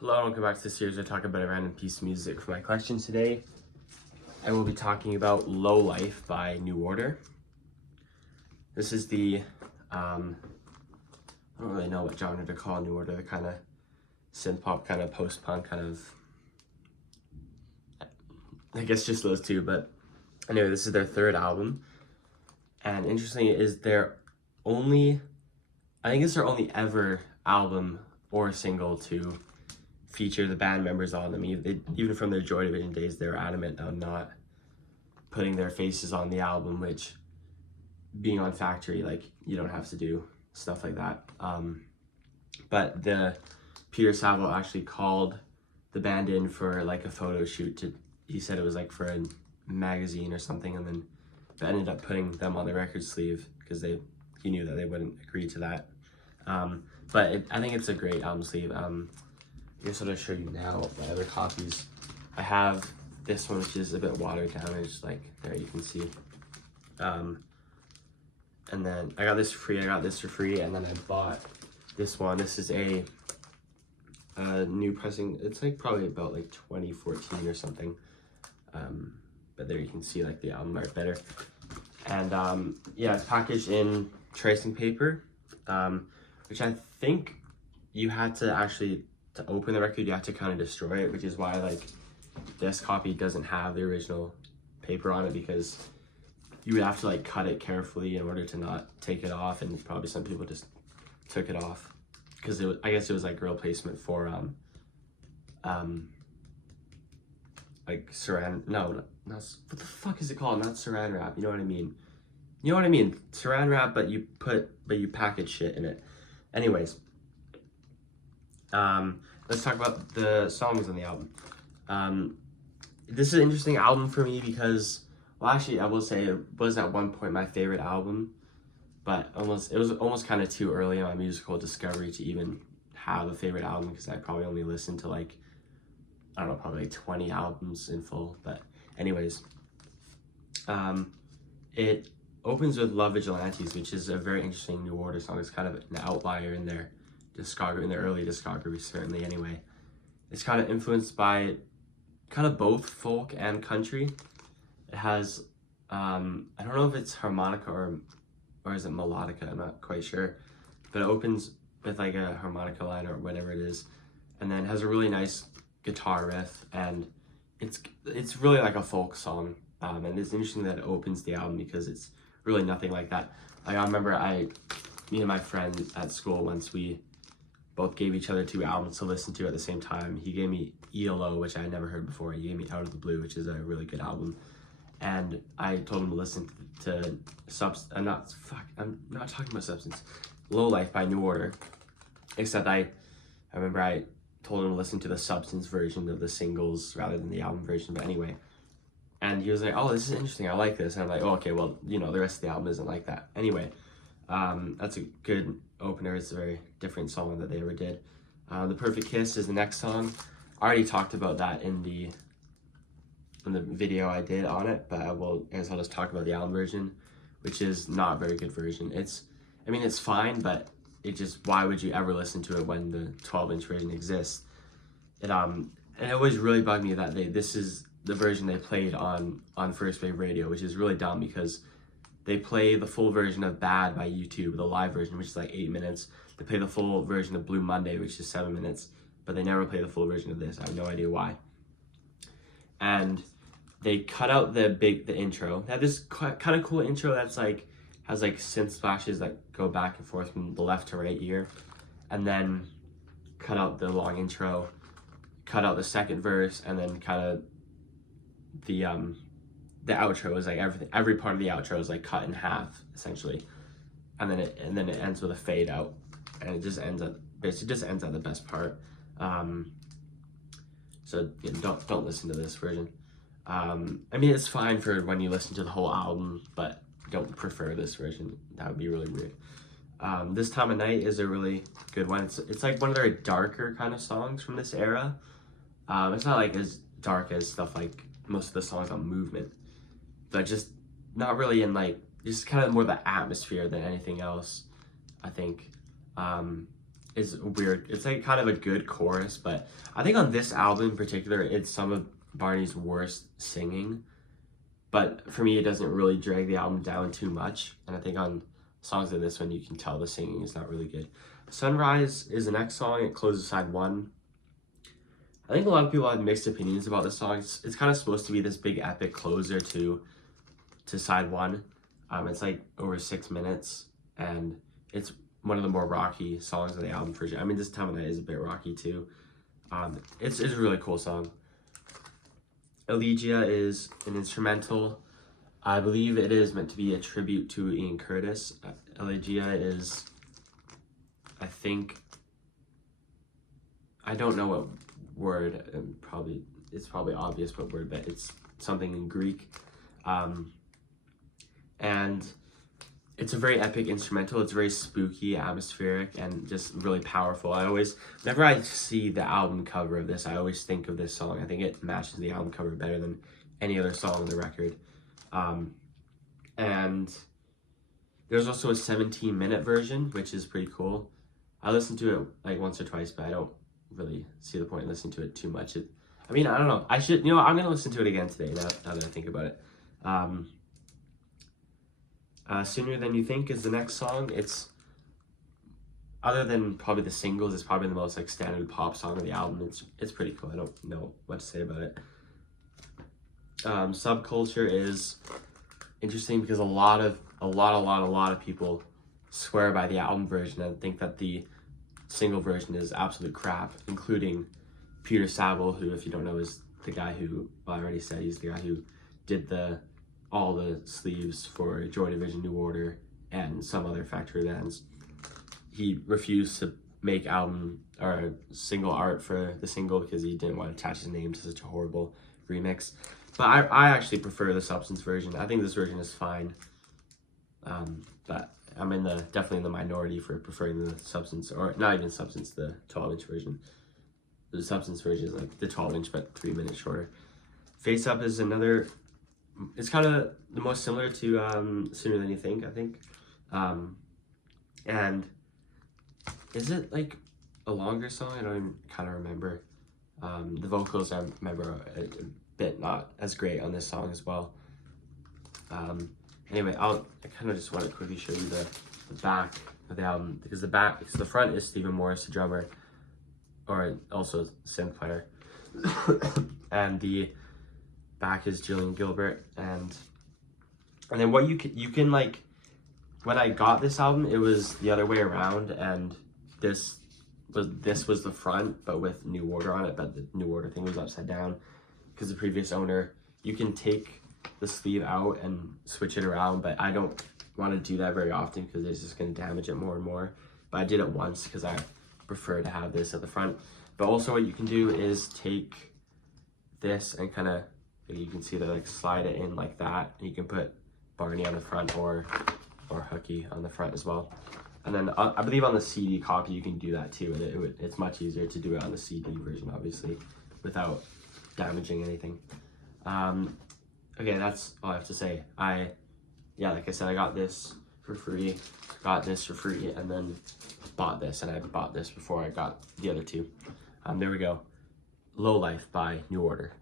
Hello and welcome back to the series where I talk about a random piece of music from my collection. Today I will be talking about Low Life by New Order. This is the, I don't really know what genre to call New Order. They're kind of synth pop, kind of post-punk, kind of, I guess just those two. But anyway, this is their third album. And interesting is their only, I think it's their only ever album or single to feature the band members on them. Even from their Joy Division days, they were adamant on not putting their faces on the album, which being on Factory, like, you don't have to do stuff like that. But Peter Saville actually called the band in for like a photo shoot he said it was like for a magazine or something, and then they ended up putting them on the record sleeve because he knew that they wouldn't agree to that. I think it's a great album sleeve. I guess I'll just show you now my other copies. I have this one, which is a bit water damaged, like there you can see. And then I got this for free, and then I bought this one. This is a new pressing. It's like probably about like 2014 or something. But there you can see like the album art better. And yeah, it's packaged in tracing paper, which I think you had to actually, to open the record, you have to kind of destroy it, which is why like this copy doesn't have the original paper on it, because you would have to like cut it carefully in order to not take it off, and probably some people just took it off because I guess it was like a replacement for like saran, no, not, what the fuck is it called? Not saran wrap, you know what I mean? You know what I mean? Saran wrap, but you package shit in it. Anyways, let's talk about the songs on the album. This is an interesting album for me because, well, actually, I will say it was at one point my favorite album, but it was almost kind of too early in my musical discovery to even have a favorite album, because I probably only listened to like, I don't know, probably like 20 albums in full. But anyways, it opens with Love Vigilantes, which is a very interesting New Order song. It's kind of an outlier in their discography, in their early discography, certainly. Anyway, it's kind of influenced by kind of both folk and country. It has I don't know if it's harmonica or is it melodica, I'm not quite sure, but it opens with like a harmonica line or whatever it is, and then has a really nice guitar riff, and it's really like a folk song. And it's interesting that it opens the album because it's really nothing like that. Like, I remember me and my friend at school, once we both gave each other two albums to listen to at the same time. He gave me ELO, which I had never heard before. He gave me Out of the Blue, which is a really good album. And I told him to listen to I'm not talking about Substance. Low Life by New Order. Except I remember I told him to listen to the Substance version of the singles rather than the album version. But anyway, and he was like, "Oh, this is interesting. I like this." And I'm like, "Oh, okay. Well, you know, the rest of the album isn't like that." Anyway, that's a good opener. It's a very different song that they ever did. The Perfect Kiss is the next song. I already talked about that in the video I did on it, but I'll just talk about the album version, which is not a very good version. It's fine, but why would you ever listen to it when the 12-inch version exists? And it always really bugged me that this is the version they played on First Wave Radio, which is really dumb, because they play the full version of Bad by U2, the live version, which is like 8 minutes. They play the full version of Blue Monday, which is 7 minutes, but they never play the full version of this. I have no idea why. And they cut out the intro. They have this kind of cool intro that's like, has like synth splashes that go back and forth from the left to right ear, and then cut out the long intro, cut out the second verse, and then kind of the outro is like every part of the outro is like cut in half essentially, and then it ends with a fade out, and it just ends at the best part. So don't listen to this version. It's fine for when you listen to the whole album, but don't prefer this version. That would be really weird. This Time of Night is a really good one. It's like one of their darker kind of songs from this era. It's not like as dark as stuff like most of the songs on Movement, but just not really in like, just kind of more the atmosphere than anything else, I think. is weird. It's like kind of a good chorus, but I think on this album in particular, it's some of Barney's worst singing. But for me, it doesn't really drag the album down too much. And I think on songs like this one, you can tell the singing is not really good. Sunrise is the next song. It closes side 1. I think a lot of people have mixed opinions about this song. It's kind of supposed to be this big epic closer to side 1. It's like over 6 minutes, and it's one of the more rocky songs of the album for sure. I mean, This Time of Night is a bit rocky too. It's a really cool song. Elegia is an instrumental. I believe it is meant to be a tribute to Ian Curtis. Elegia is, I think, I don't know what word, it's probably obvious what word, but it's something in Greek. And it's a very epic instrumental. It's very spooky, atmospheric, and just really powerful. Whenever I see the album cover of this, I always think of this song. I think it matches the album cover better than any other song on the record. And there's also a 17-minute version, which is pretty cool. I listened to it like once or twice, but I don't really see the point in listening to it too much. I mean, I don't know. I'm going to listen to it again today now that I think about it. Sooner Than You Think is the next song. It's, other than probably the singles, it's probably the most like standard pop song of the album. It's pretty cool. I don't know what to say about it. Subculture is interesting because a lot of people swear by the album version and think that the single version is absolute crap, including Peter Saville, who, if you don't know, is the guy who, well, I already said he's the guy who did all the sleeves for Joy Division, New Order, and some other Factory bands. He refused to make album or single art for the single because he didn't want to attach his name to such a horrible remix. But I actually prefer the Substance version. I think this version is fine. But I'm definitely in the minority for preferring the Substance, or not even Substance, the 12-inch version. The Substance version is like the 12-inch but 3 minutes shorter. Face Up is another. It's kind of the most similar to Sooner Than You Think, I think. And is it like a longer song? I don't even kind of remember. The vocals, I remember, are a bit not as great on this song as well. Anyway, I kind of just want to quickly show you the back of the album, because the front is Stephen Morris, the drummer, or also synth player, and the back is Jillian Gilbert, and then what you can like, when I got this album, it was the other way around, and this was the front, but with New Order on it, but the New Order thing was upside down, because the previous owner, you can take the sleeve out and switch it around, but I don't want to do that very often because it's just going to damage it more and more. But I did it once because I prefer to have this at the front. But also what you can do is take this and kind of, you can see that, like, slide it in like that, and you can put Barney on the front or Hooky on the front as well. And then I believe on the CD copy you can do that too, and it's much easier to do it on the CD version, obviously, without damaging anything. Okay, that's all I have to say. Like I said, I got this for free, and then bought this, and I bought this before I got the other two. There we go. Low Life by New Order.